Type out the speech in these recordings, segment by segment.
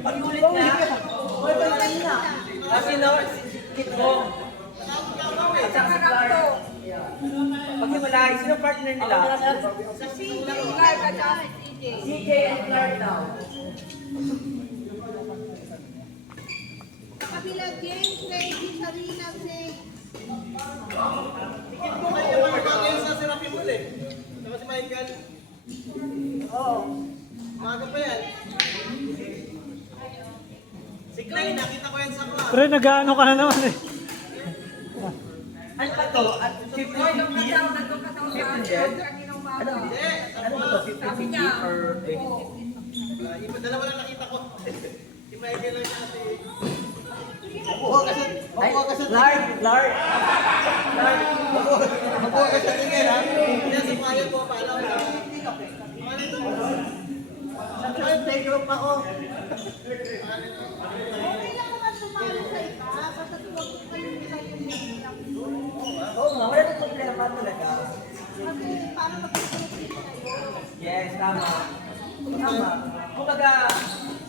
Pag-ulit na. Kasi no, Kitbong. At saka si Clark. Pagsimula, sino partner nila? Si Clark at saka si CJ. CJ and Clark daw. Sa kabila, James, Reggie, Sarina, Zay. Kitbong ay yung magkakain sa Serapi Mall eh. Saka si Michael. Oo. Umaga pa yan. Si Clay, nakita ko yan sa club. Pre, nag-ano ka na naman eh. Ano ba to? At 50-50? 50-50? Ano ba to? 50-50 or 20-50? Iba dalawa lang nakita ko. Si Michael lang siya si... Mabuha ka sa Clark! Clark! Mabuha ka sa tingin ha. Kaya si Michael po pala. Ano ito? Sa playgroup ako. Okay lang naman sumali sa iba. Basta tuwag ko kayo nila yung lang. Oo nga, wala nang problema talaga. Kasi paano mag-compete kayo? Yes, tama. Tama. Kumbaga,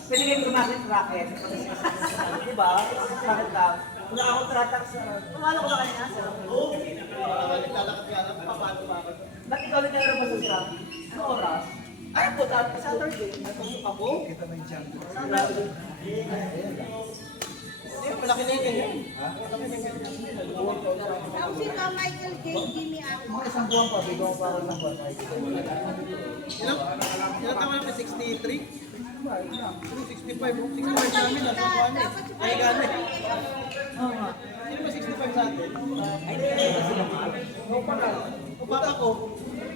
pwede kayo gumagamit racket. Diba? Bakit lang? Wala akong tratak sa... Tumalo ko na kanina sa... Oo. Naglalakad ka lang. Paano ba ako? Bakit ikaw naglalaro ba sa Shopee? Ano oras? Ay po, Saturday. Natulog ako. Saturday. Malaki na yung ganyan. Tapos si Michael J. Jimmy ako. Mga isang buwan pa, bigyan ko para ng buwan. Ilang taon na 63? 65 sa amin. Nasa buwan eh. Ay, gano'n eh. Oo nga. Sino ba 65 sa atin? Ay, hindi na sila mahal. O papa ko.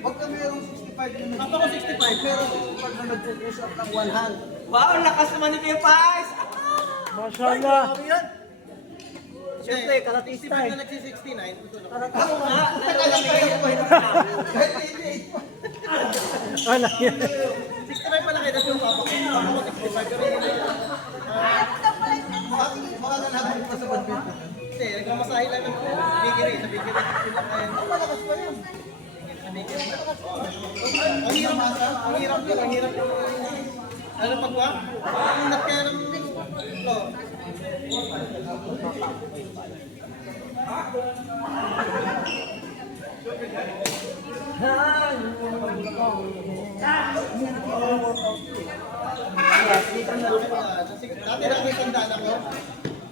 Huwag ka mayroong 65 yun. Papa ko 65. Pero Pag na nagpupush-up ng one hand. Wow, lakas naman ni Kuya Pais! Mashallah. siyempre, kalating 65 na nagsi-69. Oo nga, Kahit 88 pa. Wala yan. 65 pala kayo na yung papa ko. Papa ko 65. Pero hindi na. Baka nanabot pa sa badminton. Hindi, nagmamasahe lang ng bigiri. Sa bigiri. Malakas pa yan. Ang hirap ang hirap yun. Ang hirap yun. Ano pag ba? Ang nakaya ng... Oh. Yes, dito na rin. Dati nakikitandaan ako.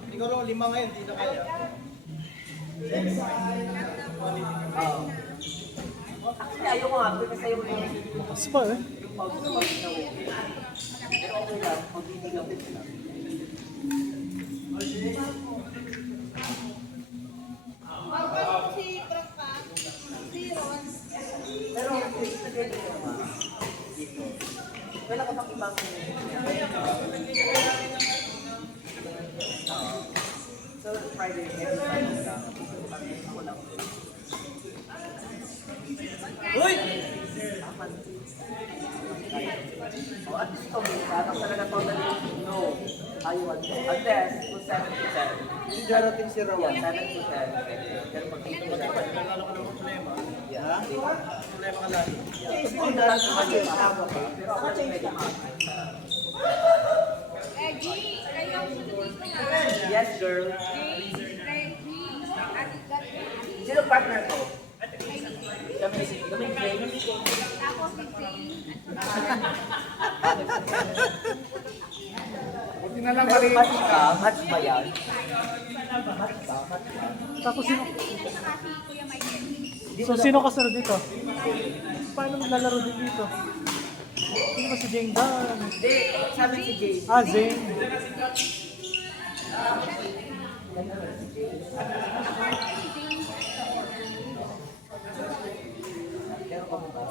Siguro 5 ngayon, hindi na kaya. Actually, ayaw ko nga, kasi ayaw ko yung Lakas pa eh. pause na mag-inawin. Pero okay lang, mag-inawin din sila. Bago si Frank pa, si Ron. Pero, nag-ready naman. Dito. Wala ka pang ibang... So, Friday, every Friday lang. Ako lang. Uy! Oh, at least ito, tatak talaga totally no. Ayaw, unless, kung 7 to 10. Yung darating si Rawan. Yeah, 7 to 10. Pero pag 8 to 10, Nagkakaroon ka ng problema. yeah. Problema ka lagi. Hindi na lang naman yung mahaba pa. Pero ako yung medyo mahaba. Reggie, kayo ang sunod dito nga. Yes, girl. James, Reggie, at Sino partner ko? Kami ni James. tapos si Zane. Buti na lang Pero mali. match ka, match ba yan? Match ba? Match ba? Tapos sino? Zane at saka si Kuya Michael. So sino kasunod dito? Paano maglalaro din dito? Sino ba si Jane Dan? Hindi, sabi si James. Ah, Zane. Pero kung ba?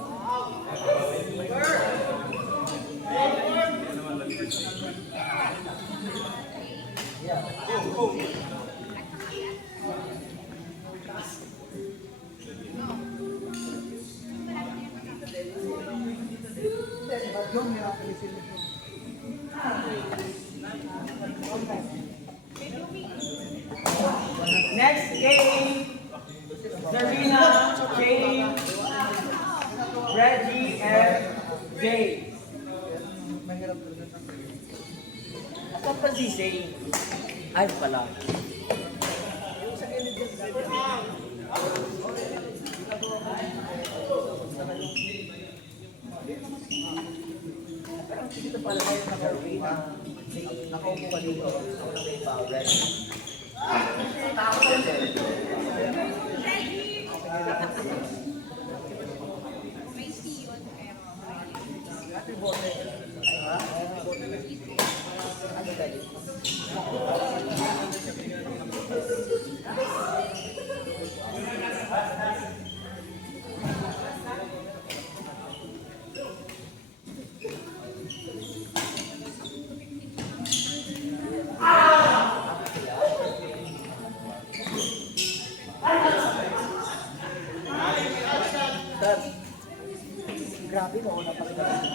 Next game, Serena, James, Reggie, and Jay. Mahirap talaga. At ang pansisay. Ay, pala. Pero dito pala tayo naka-uwi na nakaupo ka dito. Ako na may power. Ano tayo? Dad, grabe mo na pagkakas.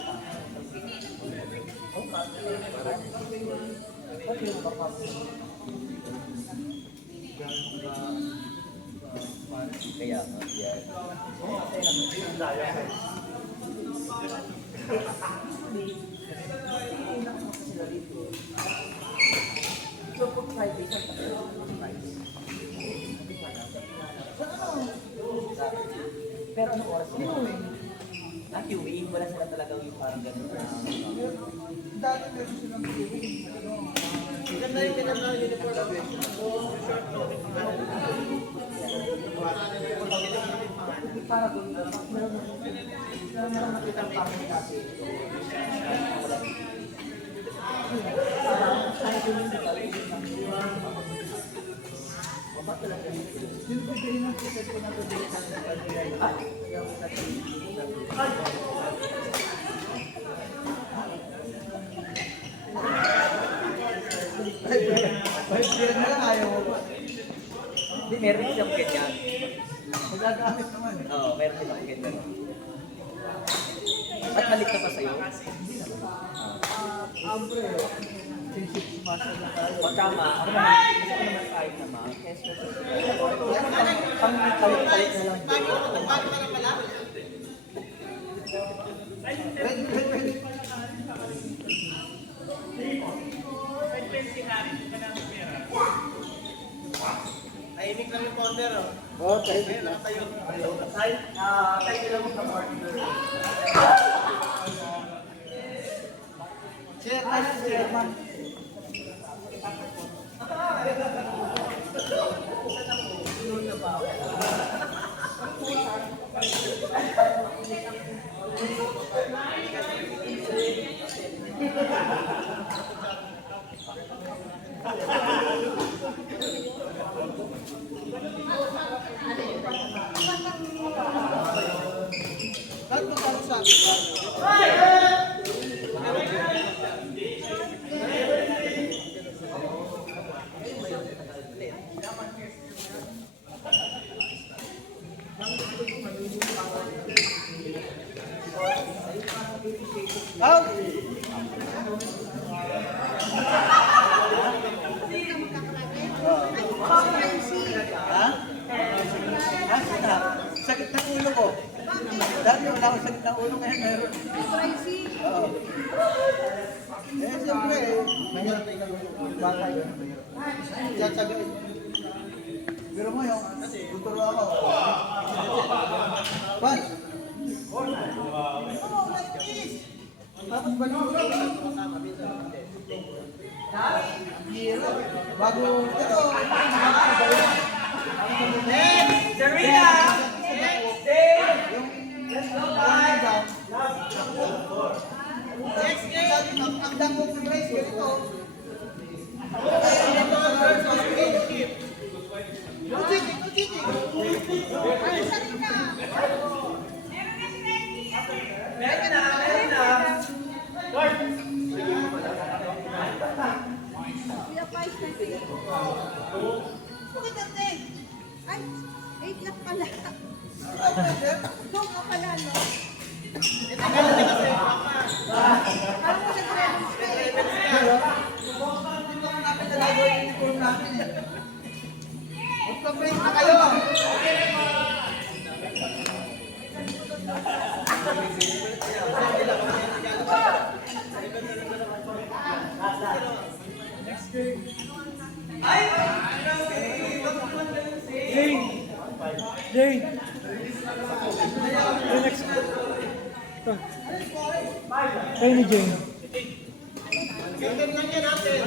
Kaya nga, yan. So, pag Friday, pero anong oras yun? Uwiin wala sila talagang yung parang gano'n na... Dati meron silang Ganda yung pinaka uniform natin. Hindi para doon, meron nakitang parang kasi. Kaya doon hindi ka rin Yung bigay ng ticket ko na ito sa Kahit yan na lang, ayaw mo ba? Hindi, meron silang ganyan. Magagamit naman eh. Oo, meron silang ganyan. Ba't balik ka pa sa'yo? Siyempre, since master na tayo. O tama, ako naman kahit naman. Pang palit-palit na lang. Pwede. Tahimik lang yung powder, oh. Oh, kahit Ayun, nakatayo. Tayo lang mo sa partner. share tayo, share man. Lahat magkano sa akin? Sakit ng ulo ko. Dati wala akong sakit ng ulo, ngayon meron. Oo. Siyempre, mahirap na bata yun. Tiyatsaga. Pero mo yung, tuturo ako. Pan! Tapos ba nung bago, pero, Serena! ang dako ng race ganito. Meron na! Kuya Pais na siya. Bakit ate? Ay, 8 lang pala. Kung ka pala, no? Parang mo sa credits ka eh. Magpa-break na kayo. Jane! Jane! Yung next. Ito. Kayo ni Jane. Ganun lang yan natin.